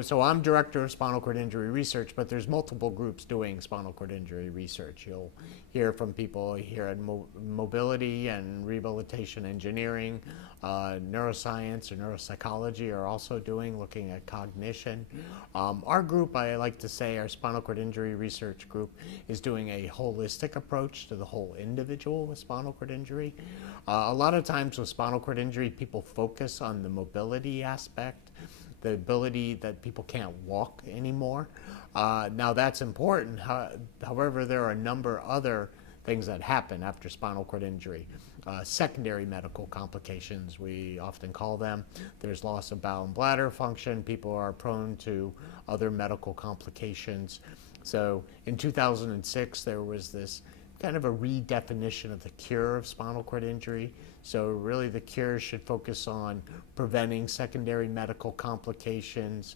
So I'm director of spinal cord injury research, but there's multiple groups doing spinal cord injury research. You'll hear from people here at mobility and rehabilitation engineering, neuroscience or neuropsychology are also looking at cognition. Our group, I like to say, our spinal cord injury research group is doing a holistic approach to the whole individual with spinal cord injury. A lot of times with spinal cord injury, people focus on the mobility aspect, the ability that people can't walk anymore. Now that's important. However, there are a number of other things that happen after spinal cord injury. Secondary medical complications, we often call them. There's loss of bowel and bladder function. People are prone to other medical complications. So in 2006, there was this kind of a redefinition of the cure of spinal cord injury. So really the cure should focus on preventing secondary medical complications,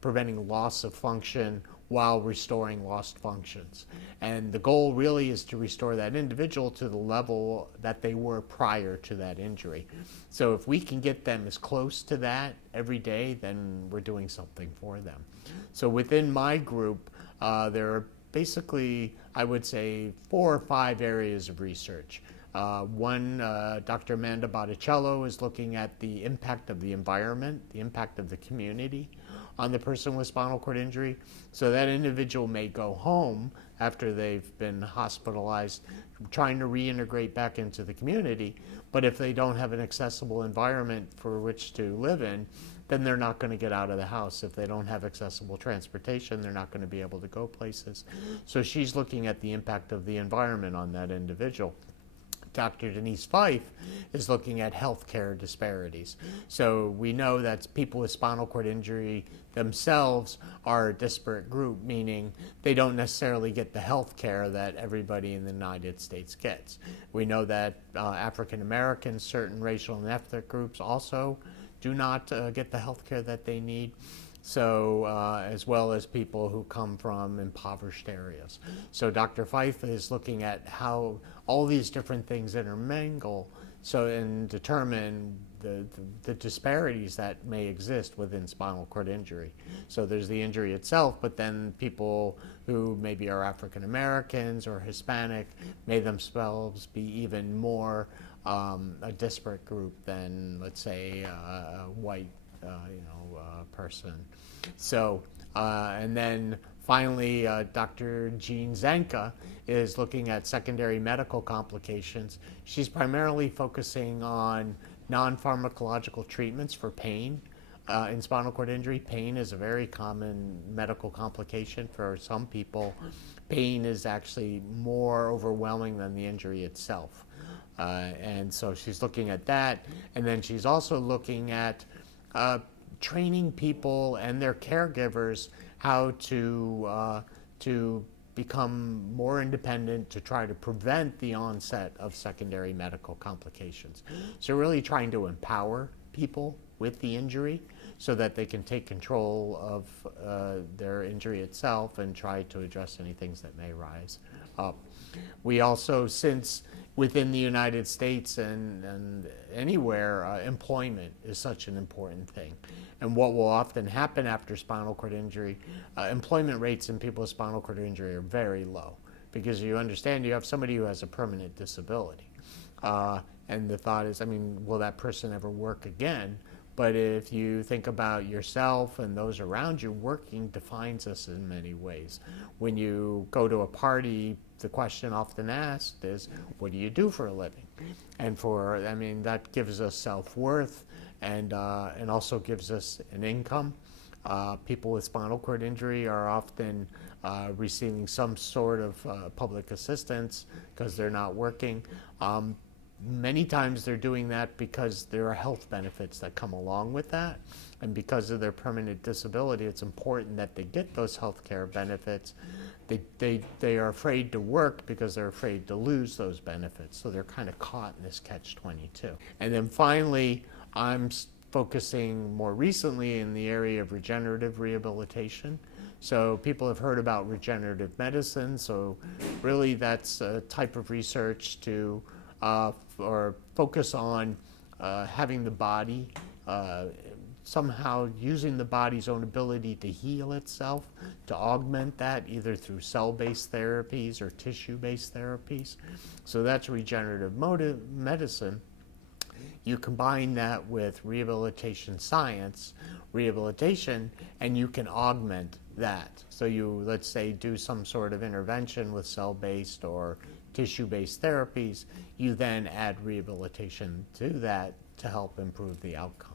preventing loss of function while restoring lost functions. And the goal really is to restore that individual to the level that they were prior to that injury. So if we can get them as close to that every day, then we're doing something for them. So within my group, there are basically, I would say, 4 or 5 areas of research. One, Dr. Amanda Botticello is looking at the impact of the environment, the impact of the community on the person with spinal cord injury. So that individual may go home after they've been hospitalized, trying to reintegrate back into the community, but if they don't have an accessible environment for which to live in, then they're not going to get out of the house. If they don't have accessible transportation, they're not going to be able to go places. So she's looking at the impact of the environment on that individual. Dr. Denise Fife is looking at healthcare disparities. So we know that people with spinal cord injury themselves are a disparate group, meaning they don't necessarily get the health care that everybody in the United States gets. We know that African Americans, certain racial and ethnic groups also do not get the health care that they need. So as well as people who come from impoverished areas. So Dr. Fife is looking at how all these different things intermingle and determine the disparities that may exist within spinal cord injury. So there's the injury itself, but then people who maybe are African Americans or Hispanic may themselves be even more a disparate group than, let's say, a white person. So, and then finally, Dr. Jean Zanka is looking at secondary medical complications. She's primarily focusing on nonpharmacological treatments for pain. In spinal cord injury, pain is a very common medical complication for some people. Pain is actually more overwhelming than the injury itself. And so she's looking at that. And then she's also looking at training people and their caregivers how to become more independent to try to prevent the onset of secondary medical complications. So really trying to empower people with the injury so that they can take control of their injury itself and try to address any things that may rise up. We also, since within the United States and anywhere, employment is such an important thing. And what will often happen after spinal cord injury, employment rates in people with spinal cord injury are very low because you understand you have somebody who has a permanent disability. And the thought is, will that person ever work again? But if you think about yourself and those around you, working defines us in many ways. When you go to a party, the question often asked is, what do you do for a living? And that gives us self-worth and also gives us an income. People with spinal cord injury are often receiving some sort of public assistance because they're not working. Many times they're doing that because there are health benefits that come along with that. And because of their permanent disability, it's important that they get those health care benefits. They are afraid to work because they're afraid to lose those benefits. So they're kind of caught in this catch-22. And then finally, I'm focusing more recently in the area of regenerative rehabilitation. So people have heard about regenerative medicine. So really that's a type of research to or focus on having the body somehow using the body's own ability to heal itself, to augment that either through cell-based therapies or tissue-based therapies. So that's regenerative medicine. You combine that with rehabilitation science, rehabilitation, and you can augment that. So you, let's say, do some sort of intervention with cell-based or tissue-based therapies. You then add rehabilitation to that to help improve the outcome.